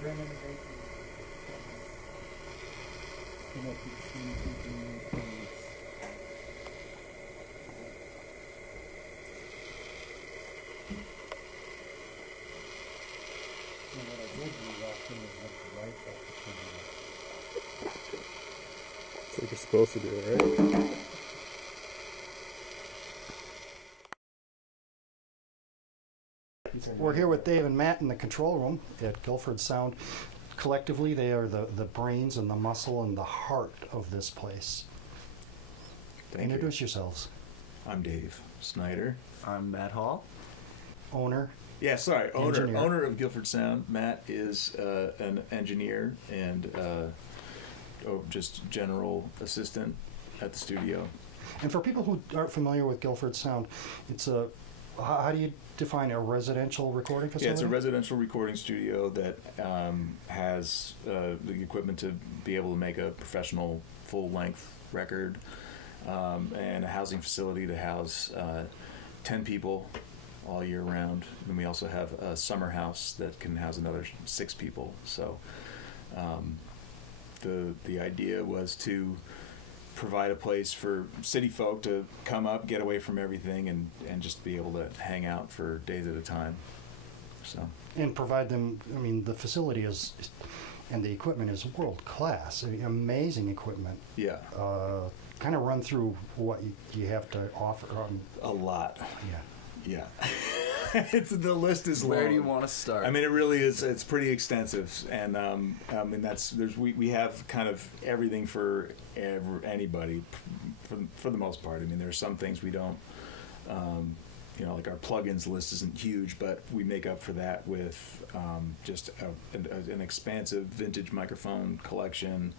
bring innovation. You know, keep thinking new things. And what I did do walk in is look right at the camera. That's what you're supposed to do, right? We're here with Dave and Matt in the control room at Guilford Sound. Collectively, they are the brains and the muscle and the heart of this place. Introduce yourselves. I'm Dave Snyder. I'm Matt Hall. Owner. Yeah, sorry, owner Engineer. of Guilford Sound. Matt is an engineer and just general assistant at the studio. And for people who aren't familiar with Guilford Sound, it's a, how do you define a residential recording facility? Yeah, it's a residential recording studio that has the equipment to be able to make a professional full-length record, and a housing facility to house 10 people all year round. And we also have a summer house that can house another 6 people. So the idea was to provide a place for city folk to come up, get away from everything, and just be able to hang out for days at a time. So. And provide them, I mean, the facility is, and the equipment is world class. I mean, amazing equipment. Yeah. Kind of run through what you have to offer. A lot. Yeah. Yeah. The list is long. Where do you want to start? I mean, it really is. It's pretty extensive, and I mean we have kind of everything for anybody, for the most part. I mean, there's some things we don't. Like our plugins list isn't huge, but we make up for that with just an expansive vintage microphone collection,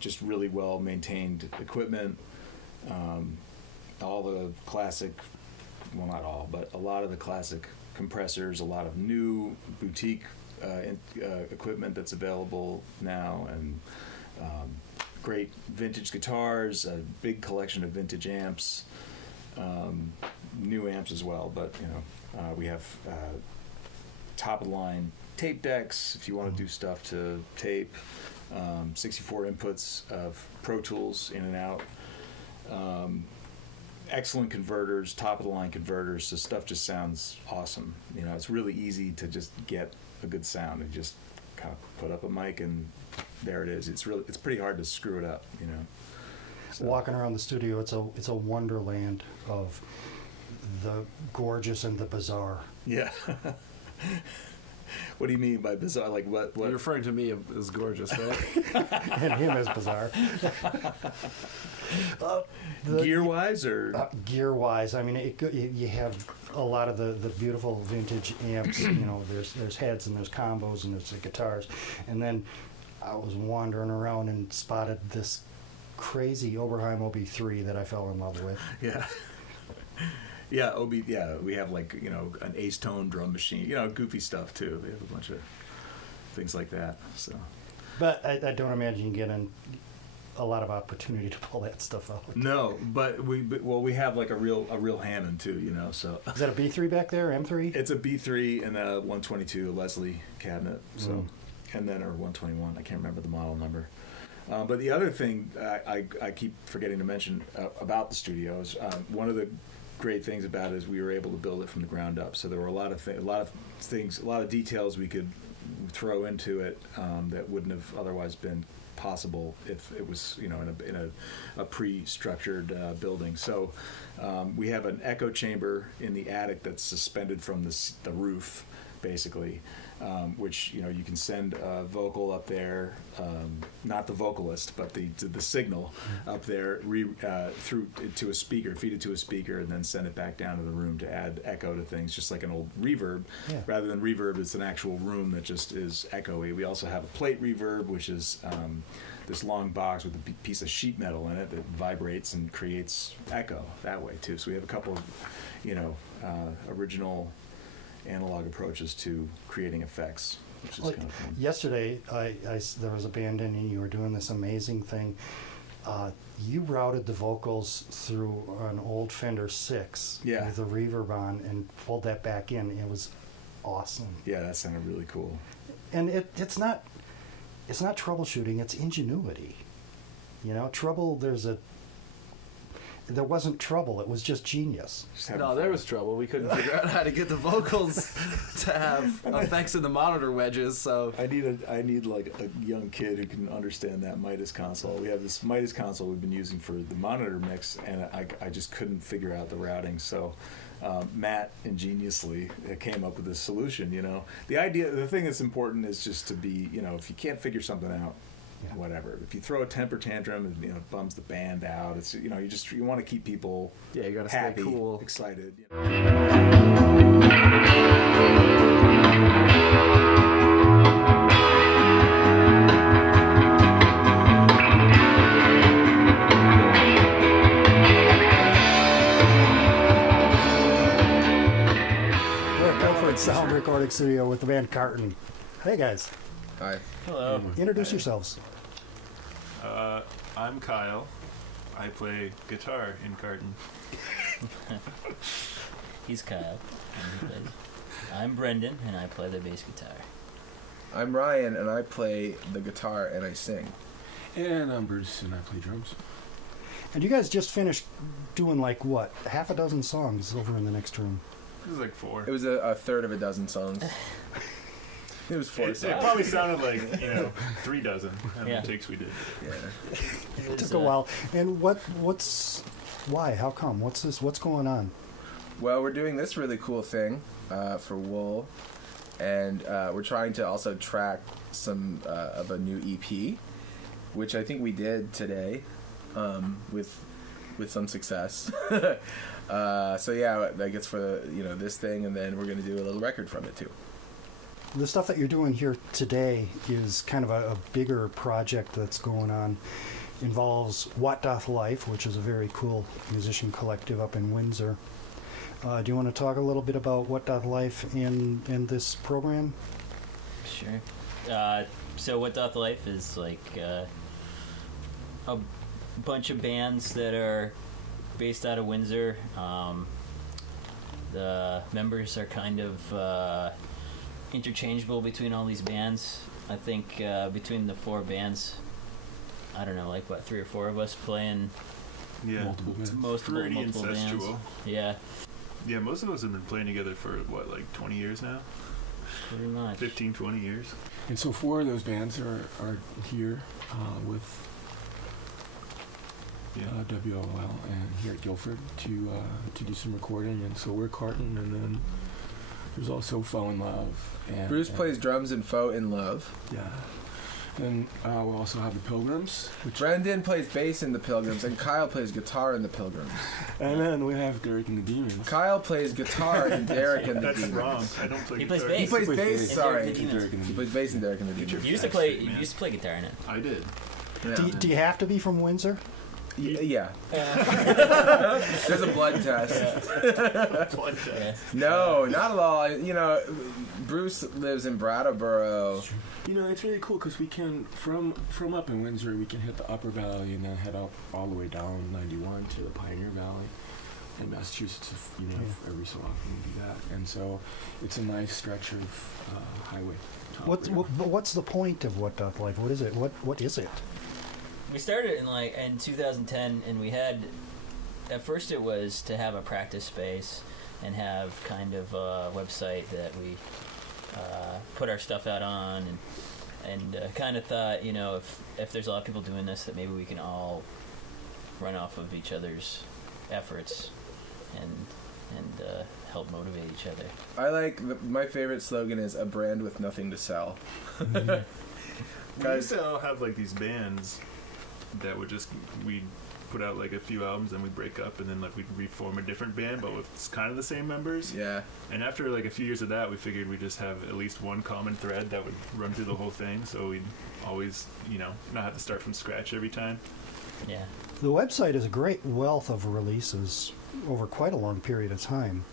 just really well maintained equipment, all the classic. Well, not all, but a lot of the classic compressors, a lot of new boutique equipment that's available now, and great vintage guitars, a big collection of vintage amps, new amps as well. But we have top of the line tape decks if you want to do stuff to tape, 64 inputs of Pro Tools in and out. Excellent converters, top-of-the-line converters, so stuff just sounds awesome. It's really easy to just get a good sound and just kind of put up a mic and there it is. It's pretty hard to screw it up, So. Walking around the studio, it's a wonderland of the gorgeous and the bizarre. Yeah. What do you mean by bizarre? Like what? You're referring to me as gorgeous, right? And him as bizarre. Gear-wise, or? Gear-wise, I mean, you have a lot of the beautiful vintage amps. There's heads and there's combos and there's the guitars. And then I was wandering around and spotted this crazy Oberheim OB3 that I fell in love with. Yeah. Yeah, we have an Ace Tone drum machine, goofy stuff too. We have a bunch of things like that. So, but I don't imagine you get a lot of opportunity to pull that stuff out. No, but we have like a real Hammond too, So is that a B3 back there, M3? It's a B3 and a 122 Leslie cabinet. So, and then or 121, I can't remember the model number. But the other thing I keep forgetting to mention about the studio is one of the great things about it is we were able to build it from the ground up. So there were a lot of details we could throw into it that wouldn't have otherwise been possible if it was in a pre-structured building. So we have an echo chamber in the attic that's suspended from the roof, basically, which you can send a vocal up there, not the vocalist, but the signal up there through to a speaker, feed it to a speaker, and then send it back down to the room to add echo to things, just like an old reverb. Yeah. Rather than reverb, it's an actual room that just is echoey. We also have a plate reverb, which is this long box with a piece of sheet metal in it that vibrates and creates echo that way too. So we have a couple of original analog approaches to creating effects, which is kind of fun. Yesterday, there was a band in and you were doing this amazing thing. You routed the vocals through an old Fender 6 with a reverb on and pulled that back in. It was awesome. Yeah, that sounded really cool. And it's not troubleshooting, it's ingenuity. You know, there wasn't trouble, it was just genius. No, there was trouble. We couldn't figure out how to get the vocals to have effects in the monitor wedges. So I need like a young kid who can understand that Midas console. We have this Midas console we've been using for the monitor mix, and I just couldn't figure out the routing. So Matt ingeniously came up with this solution. You know, the thing that's important is just to be, you know, if you can't figure something out, whatever. If you throw a temper tantrum, and, you know, it bums the band out. It's, you know, you want to keep people yeah, you gotta happy, stay cool, excited. You know. We're at Guilford Sound Recording Studio with the band Carton. Hey guys, Hi. Hello. introduce yourselves. I'm Kyle. I play guitar in Carton. He's Kyle. And he plays. I'm Brendan, and I play the bass guitar. I'm Ryan, and I play the guitar and I sing. And I'm Bruce, and I play drums. And you guys just finished doing like what, half a dozen songs over in the next room. This is like 4. It was a third of a dozen songs. It was 4 It songs. probably sounded like, 3 dozen how many Yeah. takes we did. Yeah. It took a while. And why? How come? What's going on? Well, we're doing this really cool thing for Wool, and we're trying to also track some of a new EP, which I think we did today, with some success. So yeah, that gets for this thing, and then we're gonna do a little record from it too. The stuff that you're doing here today is kind of a bigger project that's going on. Involves What Doth Life, which is a very cool musician collective up in Windsor. Do you want to talk a little bit about What Doth Life in this program? Sure. So What Doth Life is like a bunch of bands that are based out of Windsor. The members are kind of interchangeable between all these bands. I think between the 4 bands, I don't know, like what, 3 or 4 of us playing Yeah. Multiple bands. multiple Pretty bands. incestual. Yeah, Yeah, most of us have been playing together for, what, like 20 years now? pretty much. 15, 20 years? And so 4 of those bands are here with Yeah. WOL and here at Guilford to do some recording. And so we're Carton, and then there's also Foe in Love. And, Bruce plays drums in Foe in Love. Yeah. And we'll also have the Pilgrims. Brendan plays bass in the Pilgrims, and Kyle plays guitar in the Pilgrims. And then we have Derek and the Demons. Kyle plays guitar in Derek and the That's Demons. wrong. I don't play He plays guitar. bass. He plays bass. Derek Sorry, and the Demons. Derek and the he plays bass in Derek and the Demons. You used to play guitar in it. I did. Yeah. Do you have to be from Windsor? Yeah. There's a blood test. Yeah. No, not at all. Bruce lives in Brattleboro. You know, it's really cool because we can, from up in Windsor, we can hit the Upper Valley and then head up all the way down 91 to the Pioneer Valley. In Massachusetts, every so often we do that. And so it's a nice stretch of highway. What's the point of What Doth Life? What is it? What is it? We started in 2010, and we had, at first it was to have a practice space and have kind of a website that we put our stuff out on, and kind of thought, if there's a lot of people doing this, that maybe we can all run off of each other's efforts and help motivate each other. I like my favorite slogan is a brand with nothing to sell. We used to all have like these bands that we'd put out like a few albums, and we'd break up, and then like we'd reform a different band, but with kind of the same members. Yeah. And after like a few years of that, we figured we'd just have at least one common thread that would run through the whole thing, so we'd always, not have to start from scratch every time. Yeah. The website is a great wealth of releases over quite a long period of time.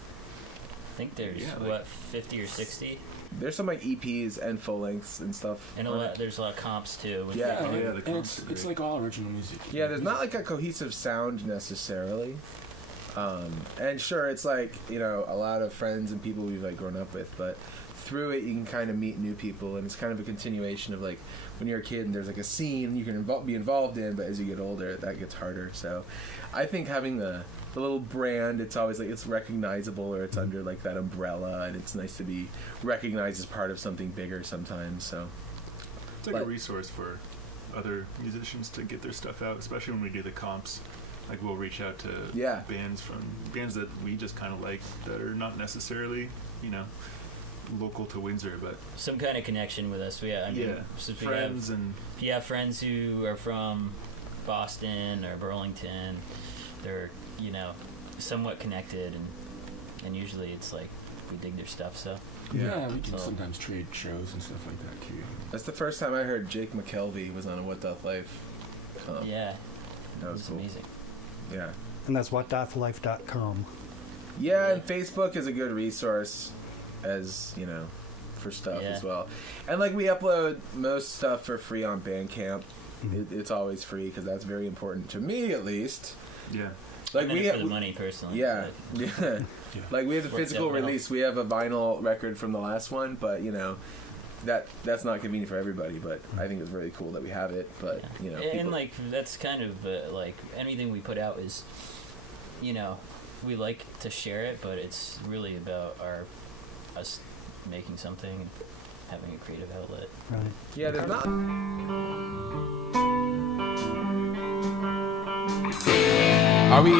I think there's, 50 or 60? There's some like EPs and full lengths and stuff. And there's a lot of comps, too. with Yeah. people. the and comps are it's great. like all original music. Yeah, there's not like a cohesive sound necessarily. And sure, it's like, you know, a lot of friends and people we've like grown up with, but through it you can kind of meet new people, and it's kind of a continuation of like when you're a kid and there's like a scene you can be involved in, but as you get older that gets harder. So I think having the little brand, it's always like it's recognizable, or it's under like that umbrella, and it's nice to be recognized as part of something bigger sometimes. So It's like a resource for other musicians to get their stuff out, especially when we do the comps. Like we'll reach out to bands that we just kind of like that are not necessarily, you know, local to Windsor, but some kind of connection with us. Friends and friends who are from Boston or Burlington. They're, you know, somewhat connected, and usually it's like we dig their stuff. So yeah, we can sometimes trade shows and stuff like that too. that's the first time I heard Jake McKelvey was on a What Doth Life comp. yeah, That was cool. amazing. Yeah. And that's whatdothlife.com. Yeah, and Facebook is a good resource, as you know, for stuff as well. And like we upload most stuff for free on Bandcamp. It's always free because that's very important to me, at least. yeah. Like we for have the money personally. yeah, but yeah. Like we have the Works physical out well. release. We have a vinyl record from the last one, but you know, that's not convenient for everybody. But I think it's really cool that we have it. But you know, and people, like that's kind of like anything we put out is, you know, we like to share it, but it's really about us making something and having a creative outlet. Right. yeah, there's not. Are we,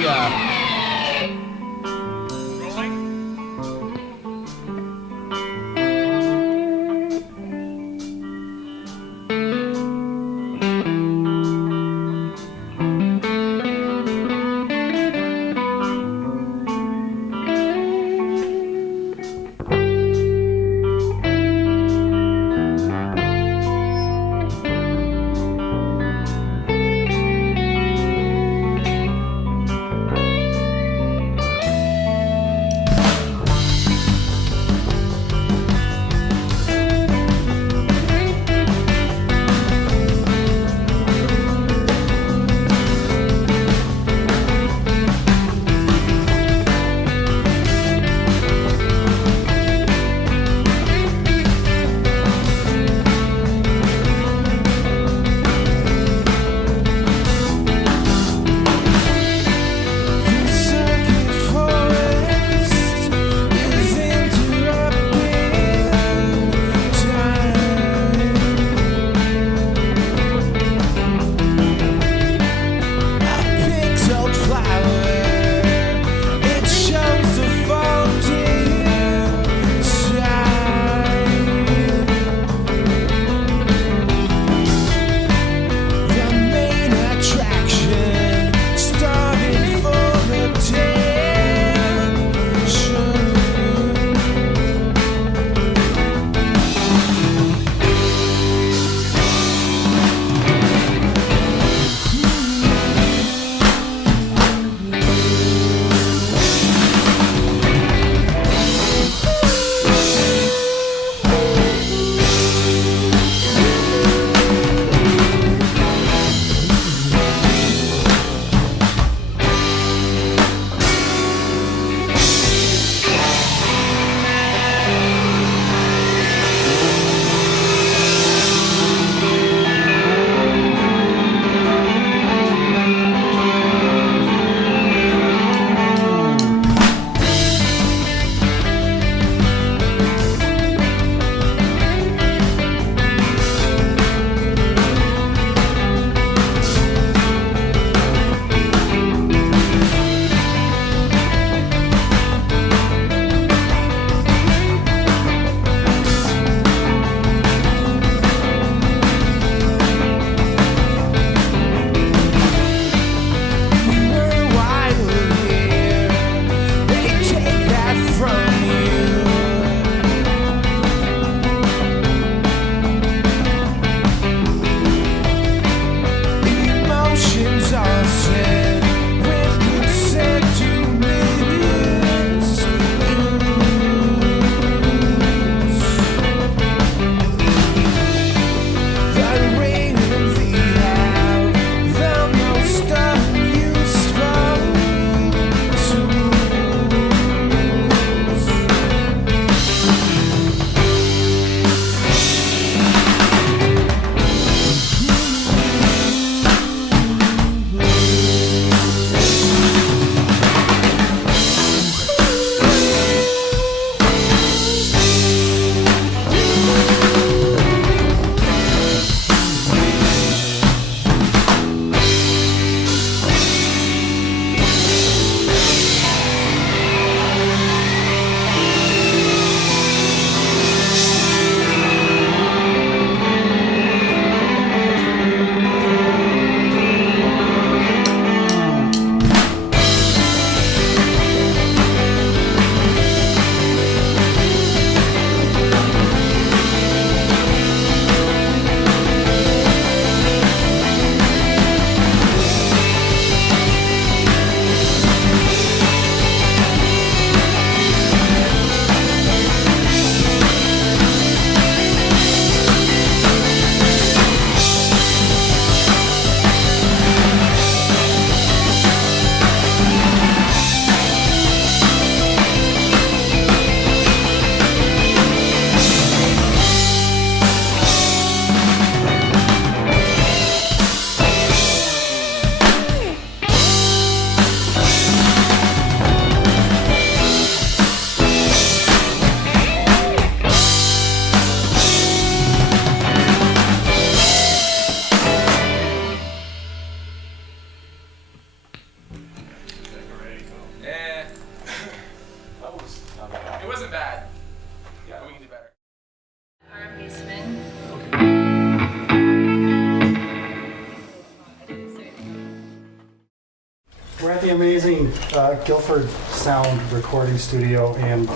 Guilford Sound Recording Studio, and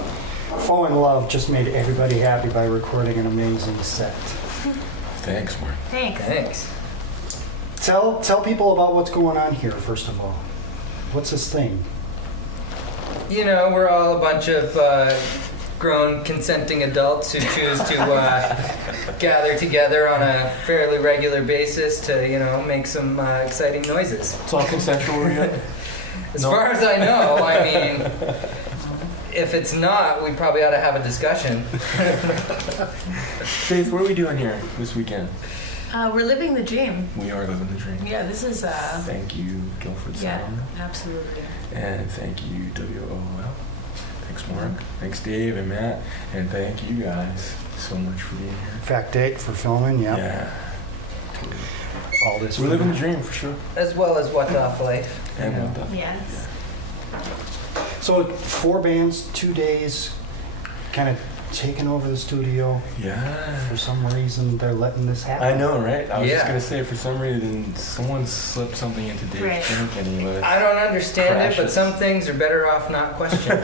Fall in Love just made everybody happy by recording an amazing set. Thanks, Mark. Thanks. Tell people about what's going on here, first of all. What's this thing? You know, we're all a bunch of grown, consenting adults who choose to gather together on a fairly regular basis to, you know, make some exciting noises. It's all consensual again? As far as I know, I mean, if it's not, we probably ought to have a discussion. Faith, what are we doing here this weekend? We're living the dream. We are living the dream. Yeah, this is Thank you, Guilford yeah, Sound. absolutely. And thank you, WOL. Thanks, Mark. Thanks, Dave and Matt. And thank you guys so much for being here. Fact Date for filming, yeah. Yeah. Totally. All this. We're living the dream for sure. As well as What Doth Life. And you know. what the- Yes. So 4 bands, 2 days, kind of taking over the studio. Yeah. For some reason, they're letting this happen. I know, right? I was just Yeah. gonna say, for some reason, someone slipped something into Dave's Right. drink and he was. I don't understand it, but Crashes. some things are better off not questioned.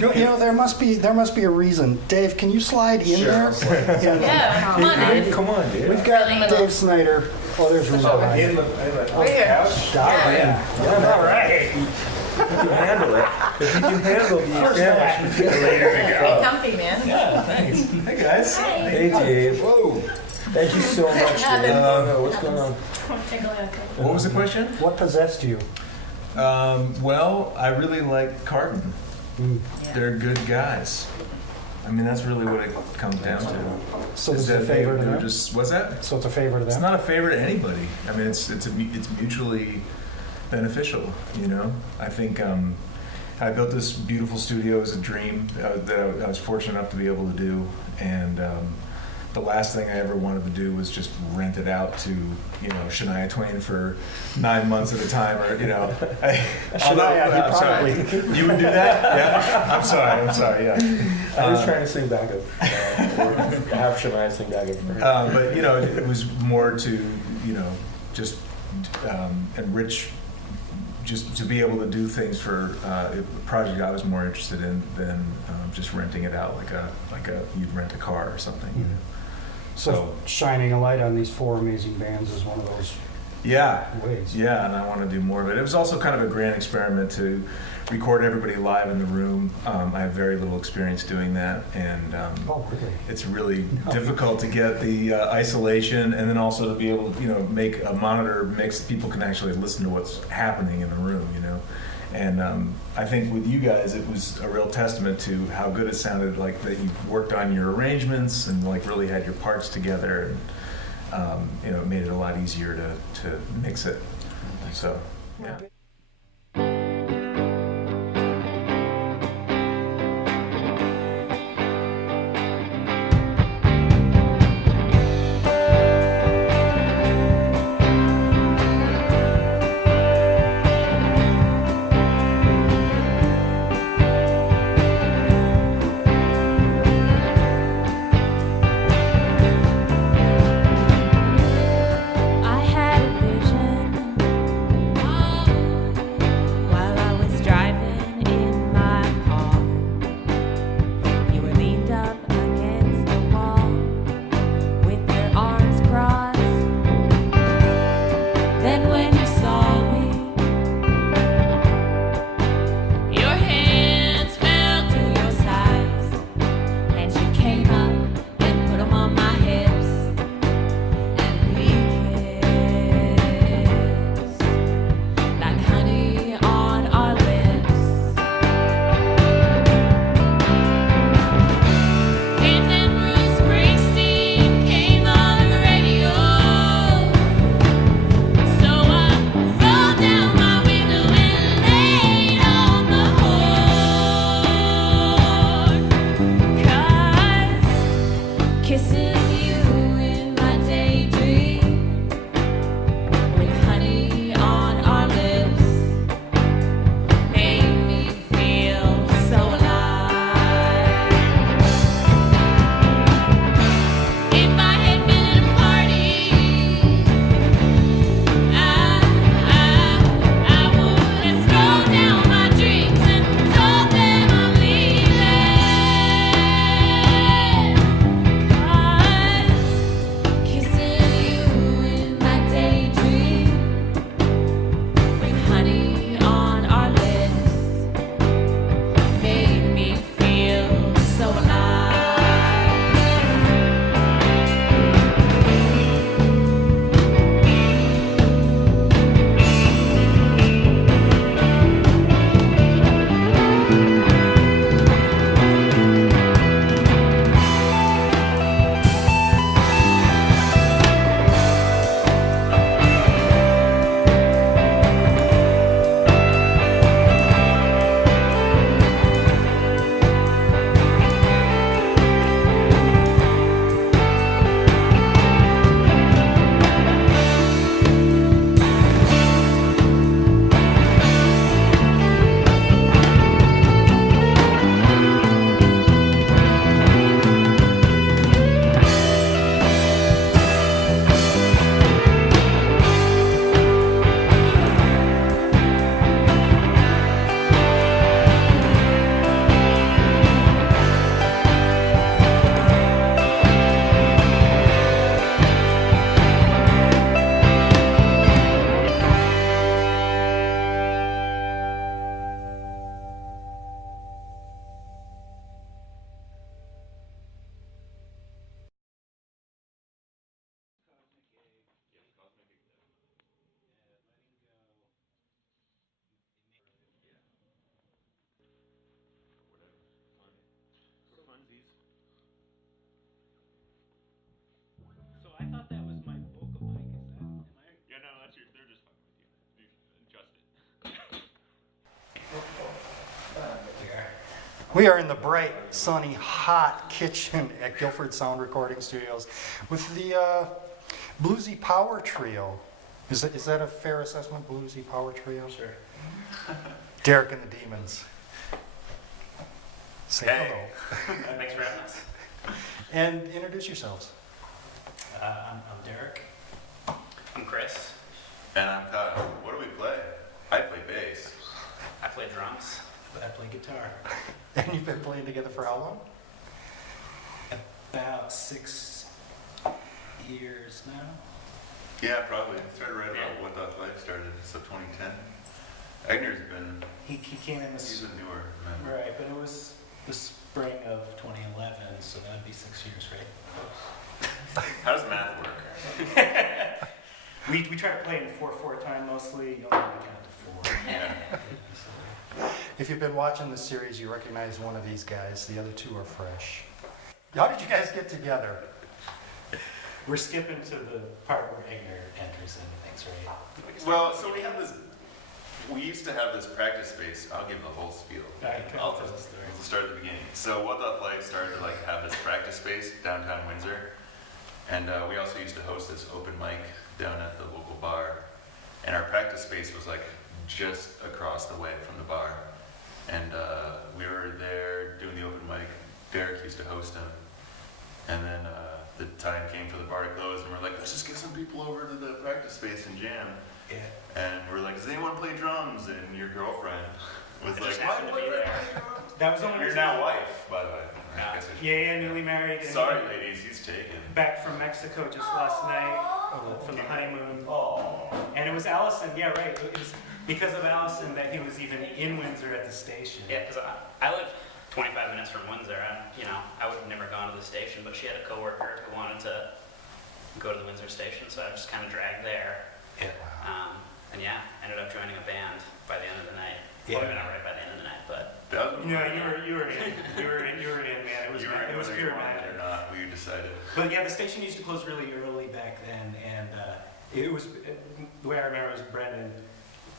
You know, there must be a reason. Dave, can you slide in Sure, there? I'll slide. Yeah, come on, Dave, Dave. come on, Dave. We've got Really little. Dave Snyder. Oh, there's room behind. Right here. Dive in. Yeah, all right. If you can handle it. If you can handle the sandwich between the ladies and Very comfy, man. Yeah, thanks. Hey, guys. Hi. Hey, Dave. Whoa. Thank you so much, Yeah, Dave. that's- What's going on? Take a look. What was the question? What possessed you? Well, I really like Carton. They're good guys. I mean, that's really what it comes down to. So Is it's a that favor to they were them? just what's that? So it's a favor to It's them? not a favor to anybody. I mean, it's mutually beneficial. You know, I think I built this beautiful studio as a dream that I was fortunate enough to be able to do, and the last thing I ever wanted to do was just rent it out to Shania Twain for 9 months at a time, or Shania, you probably. You would do that? Yeah. I'm sorry. Yeah. I was trying to sing backup. Or have Shania sing backup for her. But it was more to just enrich, just to be able to do things for a project I was more interested in than just renting it out like you'd rent a car or something. You know? So shining a light on these 4 amazing bands is one of those Yeah, ways. yeah, and I want to do more of it. It was also kind of a grand experiment to record everybody live in the room. I have very little experience doing that, and Oh, really? it's really difficult to get the isolation, and then also to be able to make a monitor mix that people can actually listen to what's happening in the room. And I think with you guys, it was a real testament to how good it sounded, like that you worked on your arrangements and like really had your parts together, and it made it a lot easier to mix it. So, yeah. I had a vision We are in the bright, sunny, hot kitchen at Guilford Sound Recording Studios with the Bluesy Power Trio. Is that a fair assessment, Bluesy Power Trio? Sure. Derek and the Demons. Say Hey. Thanks for having us. hello. And introduce yourselves. I'm Derek. I'm Chris. And I'm Kyle. What do we play? I play bass. I play drums. I play guitar. And you've been playing together for how long? About 6 years now. Yeah, probably. It started right about when Doth Life started, so 2010. Egner's been, He came in he's this a newer member. right, but it was the spring of 2011, so that'd be 6 years, right? How does math work? We try to play in 4/4 time mostly. You only have to count to 4. Yeah. If you've been watching this series, you recognize one of these guys. The other two are fresh. How did you guys get together? We're skipping to the part where Egner enters into things, right? Well, so we used to have this practice space. I'll give the whole spiel. I'll Tell the story. start at the beginning. So What Doth Life started to have this practice space downtown Windsor. And we also used to host this open mic down at the local bar. And our practice space was just across the way from the bar. And we were there doing the open mic. Derek used to host them. And then the time came for the bar to close, and we're like, let's just get some people over to the practice space and jam. Yeah. And we're like, does anyone play drums? And your girlfriend was It like, just why happened to play be there. drums? That was only Your now wife, by the way. I guess I should- Yeah, newly married. And Sorry, ladies, he's taken. back from Mexico just last night from the honeymoon. Oh. And it was Allison, yeah, right. It was because of Allison that he was even in Windsor at the station. Yeah, because I live 25 minutes from Windsor. I would have never gone to the station, but she had a coworker who wanted to go to the Windsor station, so I was just kind of dragged there. Yeah. And yeah, ended up joining a band by the end of the night. Yeah. Well, maybe not right by the end of the night, but You were in, man. It was pure magic. Or not, we decided. But yeah, the station used to close really early back then, and it was the way I remember it was Brendan,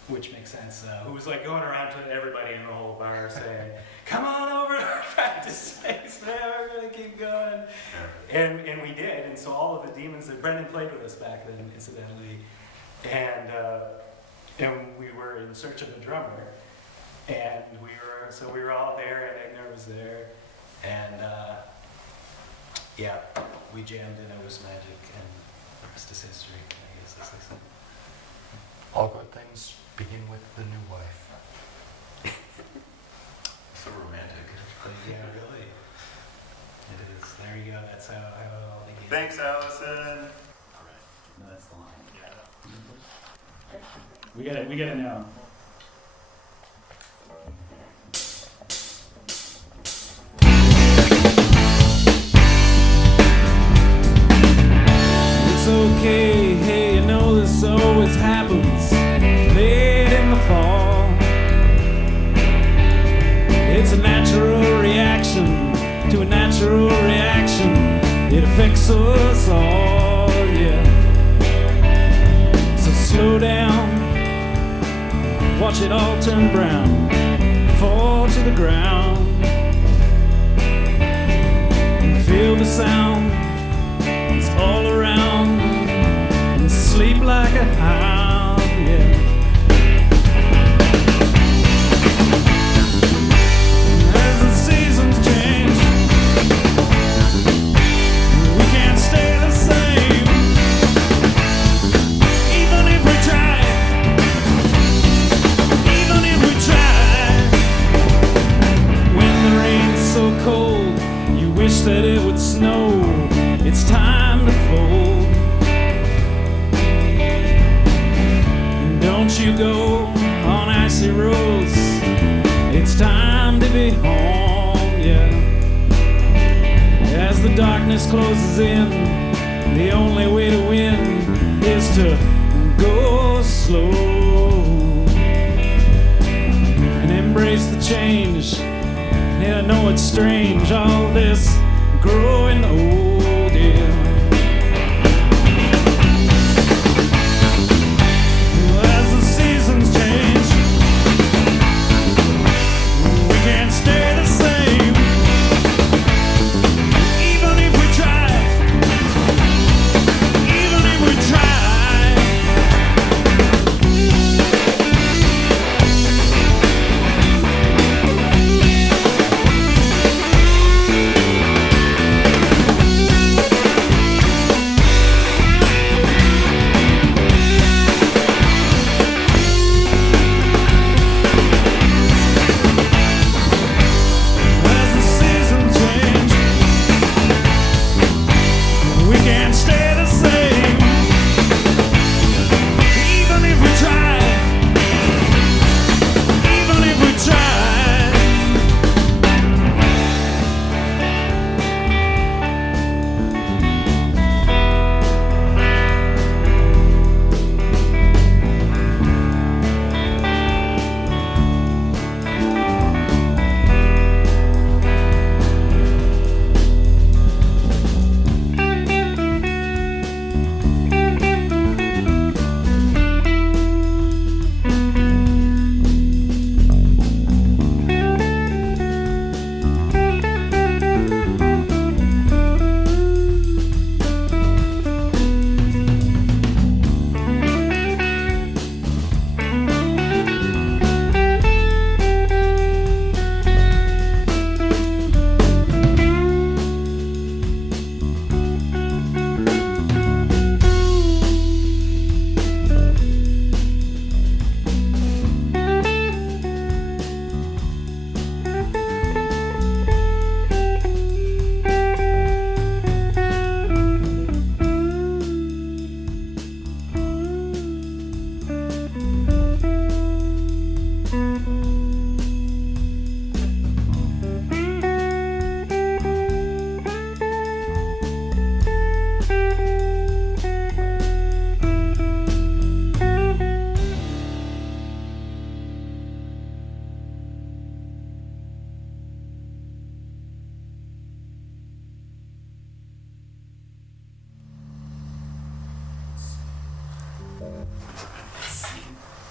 which makes sense, who was going around to everybody in the whole bar saying, "Come on over to our practice space, man. We're gonna keep going." Yeah. And we did, and so all of the demons that Brendan played with us back then, incidentally, and we were in search of a drummer, and we were all there, and Egner was there, and yeah, we jammed, and it was magic, and the rest is history, I guess, as they say. All good things begin with the new wife. So romantic. But yeah, really, it is. There you go. That's how it all began. Thanks, Allison. No, that's the line. Yeah. We got it now. It's okay, hey, you know this always happens late in the fall. It's a natural reaction to a natural reaction. It affects us all, yeah. So slow down, watch it all turn brown, fall to the ground. Feel the sound, it's all around, and sleep like a hound, yeah. As the seasons change, we can't stay the same, even if we try, even if we try. When the rain's so cold, you wish that it would snow. It's time to fold. And don't you go on icy roads. It's time to be home, yeah. As the darkness closes in, the only way to win is to go slow and embrace the change. Yeah, I know it's strange, all this growing old, yeah. As the seasons change, we can't stay the same.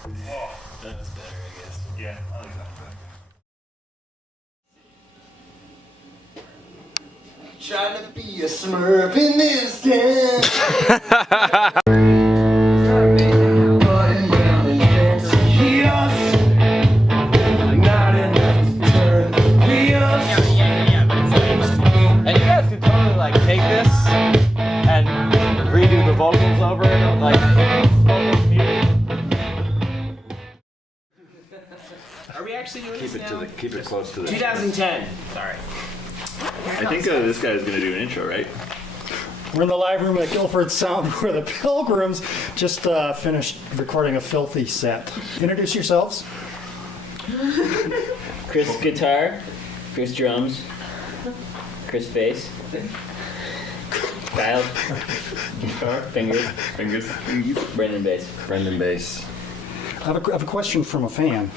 That was better, I guess. Yeah, I like that better. Trying to be a smurf in this dance. And you guys could totally like take this and redo the vocals over it, like. Are we actually doing this now? Keep it close to the 2010. Sorry. I think this guy's gonna do an intro, right? We're in the live room at Guilford Sound where the Pilgrims just finished recording a filthy set. Introduce yourselves. Chris guitar, Chris drums, Chris bass, Kyle fingers, Brendan bass. I have a question from a fan.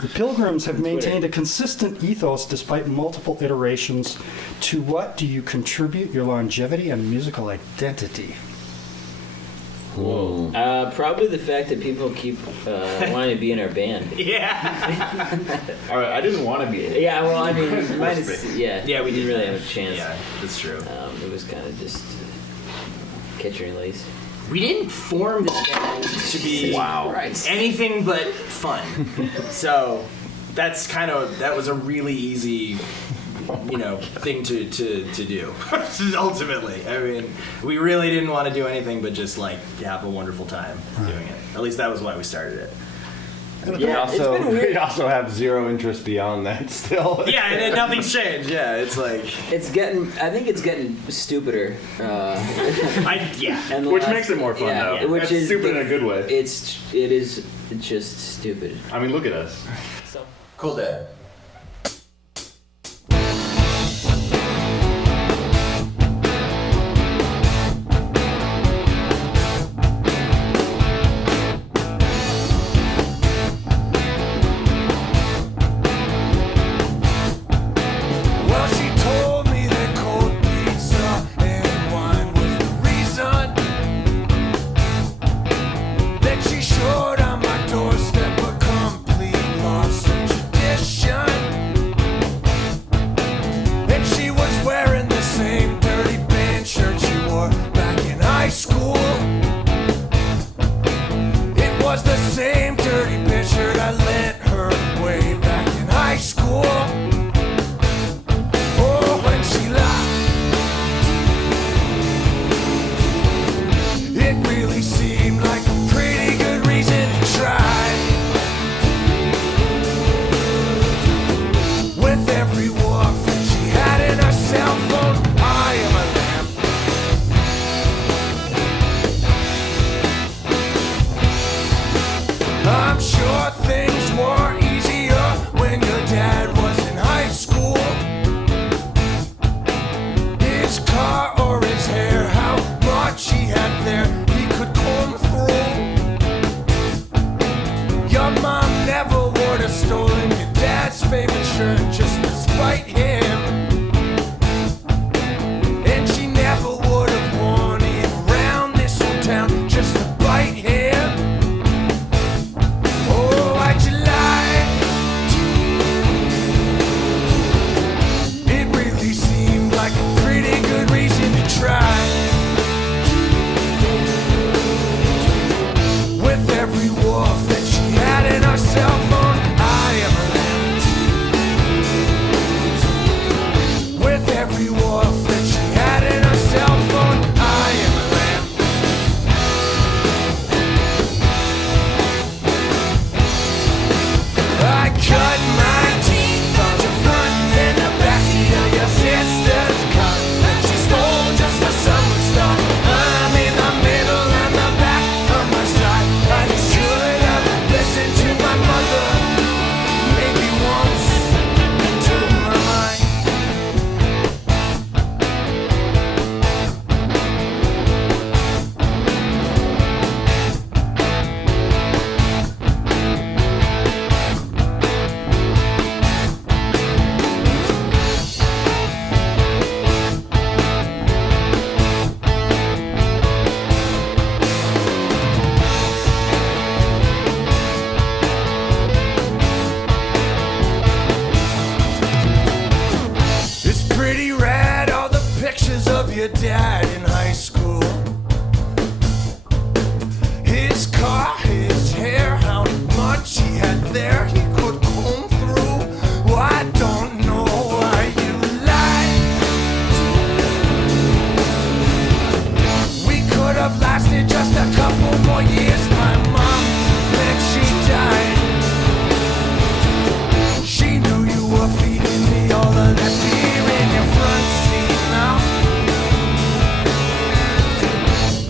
The Pilgrims have maintained a consistent ethos despite multiple iterations. To what do you contribute your longevity and musical identity? Whoa. Probably the fact that people keep wanting to be in our band. Yeah. All right, I didn't want to be in it. Yeah, well, I mean, mine is, yeah. Yeah, we didn't did. really have a chance. Yeah, that's true. It was kind of just catch your release. We didn't form this band to be anything but fun. So that was a really easy, thing to do. Ultimately, I mean, we really didn't want to do anything but just like have a wonderful time doing it. At least that was why we started it. Yeah, we also have zero interest beyond that still. Yeah, and nothing's changed. Yeah, it's like I think it's getting stupider. Which makes it more fun though. Which It's is stupid in a good way. It is just stupid. I mean, look at us. Cool Dad. pictures of your dad in high school. His car, his hair, how much he had there he could comb through. Well, I don't know why you lied. We could have lasted just a couple more years. My mom, then she died. She knew you were feeding me all of that beer in your front seat now.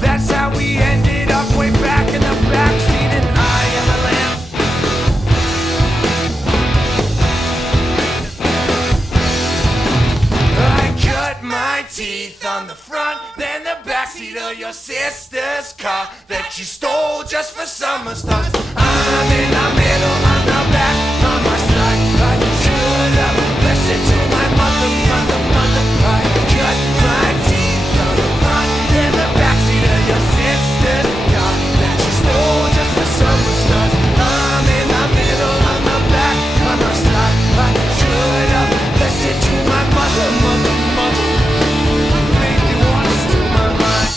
That's how we ended up way back in the backseat, and I am a lamb. I cut my teeth on the front, then the backseat of your sister's car that you stole just for summer stars. I'm in the middle, on the back, on my side. I should have listened to my mother. I cut my teeth on the front, then the backseat of your sister's car that you stole just for summer stars. I'm in the middle, on the back, on my side. I should have listened to my mother. Made me wanna steal my mind.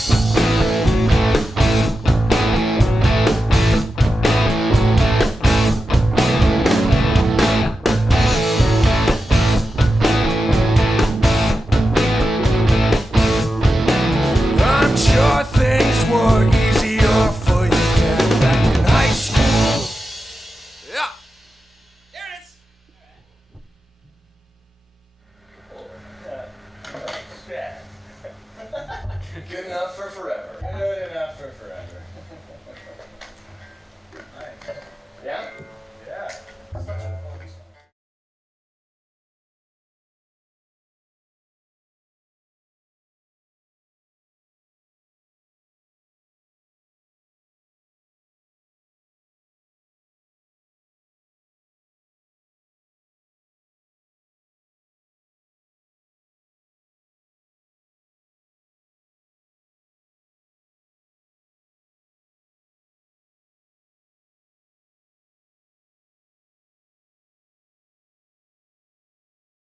I'm sure things were easier for you Dad, back in high school. Yeah. There it is. Good enough for forever. Good enough for forever.